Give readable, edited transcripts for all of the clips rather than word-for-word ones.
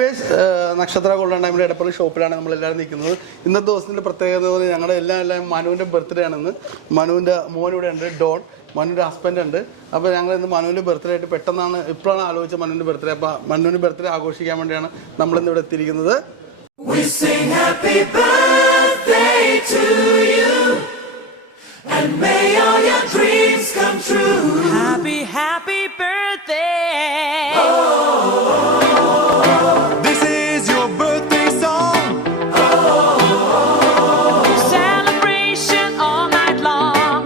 Nakshathra Golden Diamond at a shop and Malayana. In the dose in the Pratha, Manuvinte birthday and Manuvinte Monu and Dawn, Manuvinte husband and the Manuvinte birthday to Petana, Iprana, Manuvinte birthday, Manuvinte birthday, Agoshi Gamandana, Namlan Thirikkakkara. We sing happy birthday to you, and may all your dreams come true. Happy, happy birthday. This is your birthday song. Celebration all night long.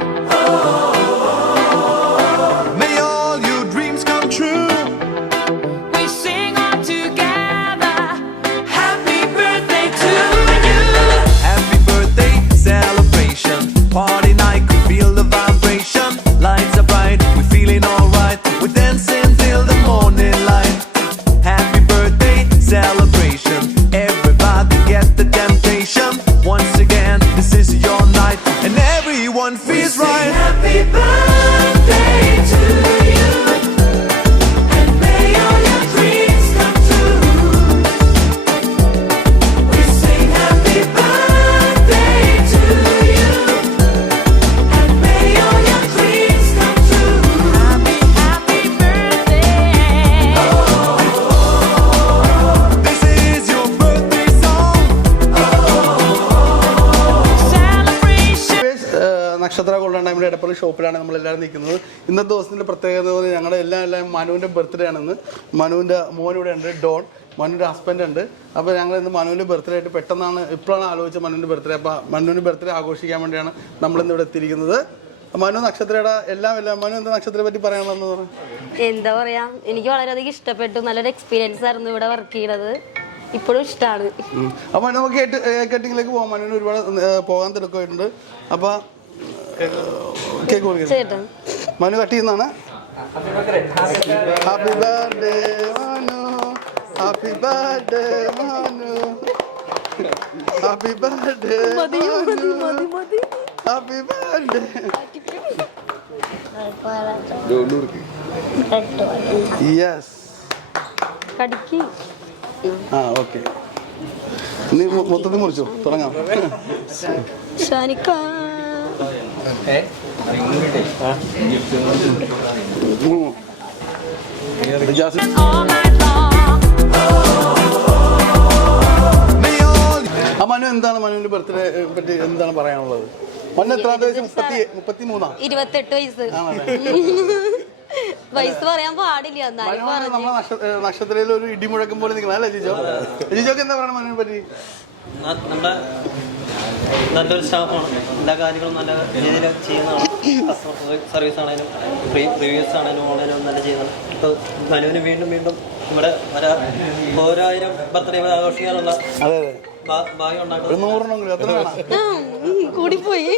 May all your dreams come true. We sing all together. Happy birthday to you. Happy birthday celebration. Party night, could feel the vibration. Lights are bright, we're feeling alright. We're dancing till the morning light. Happy birthday celebration. Everybody get the temptation. Once again, this is your night, and everyone feels right. Happy birthday to you, and may all your dreams come true. We sing happy birthday to you, and may all your dreams come true. Happy, happy birthday. This is your birthday song. Celebration. Nakshathra Golden Diamond at a shop and Malayana. In the dose in the Pratha, Manuvinte birthday and Manuvinte Monu and Dawn, Manuvinte husband and the Manuvinte birthday to Petana, Iprana, Manuvinte birthday, Manuvinte birthday, Agoshi Gamandana, Namlan Thirikkakkara. Manu Nakshathra, Ella, Manu and the Nakshathra Parana. In the Korea, in your step to another experience or whatever kid other. It put a star. I want to get cutting like a woman who Pogan the Coinder. Apa Manuatina. Happy birthday, Manu. Happy birthday, Manu. Happy birthday. Happy birthday. Yes. Kadiki. Okay. You want to do Shanika. All night long. Manu and the Manu birthday, but in the Parana. One of the 22 is Vice Varian Party and Nakshathra Dimuraka political knowledge. Did you joke in the Ramani? നല്ലൊരു സ്റ്റാഫാണ് എല്ലാ കാര്യങ്ങളും നല്ല രീതിയിൽ ചെയ്യുന്നതാണ് customer service ആണെങ്കിലും reviews ആണെങ്കിലും ഓൺലൈനും നല്ല ചെയ്യുന്നതാണ് ഇപ്പോൾ മനുവിന് വീണ്ടും വീണ്ടും ഇവിടെ ഓരായിരം ബർത്ത്ഡേ ആഘോഷിക്കാനുള്ള ഭാഗ്യം ഉണ്ടാക്കുന്നത് കൂടിപ്പോയി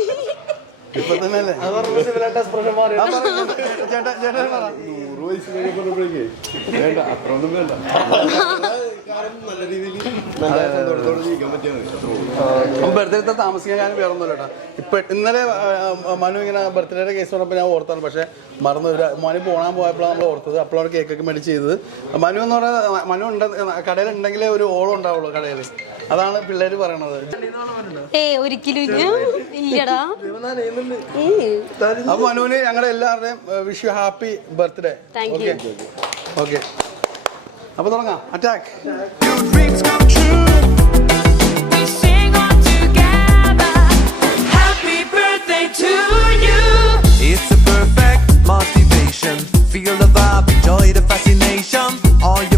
birthday താമസിക്കാൻ വേറൊന്നുമില്ല. ഇപ്പൊ ഇന്നലെ മനു ഇങ്ങനെ ബർത്ത്ഡേയുടെ കേസ് പറഞ്ഞപ്പോൾ ഞാൻ ഓർത്താണ്. പക്ഷെ മറന്നു മനു പോകാൻ പോയപ്പോഴാണ് നമ്മൾ ഓർത്തത്. അപ്പോഴാണ് കേക്കൊക്കെ മേടിച്ച് ചെയ്തത്. മനു എന്ന് പറഞ്ഞാൽ മനു കടയിൽ ഉണ്ടെങ്കിലേ ഒരു ഓളം ഉണ്ടാവുള്ളൂ കടയിൽ. അതാണ് പിള്ളേര് പറയണത്. ഒരിക്കലും ഇല്ലടാ. അപ്പൊ മനുവിന് ഞങ്ങളുടെ എല്ലാവരുടെയും wish you happy birthday. Okay അപ്പൊ തുടങ്ങാം. Attack. We sing all together. Happy birthday to you. It's a perfect motivation. Feel the vibe, enjoy the fascination. All your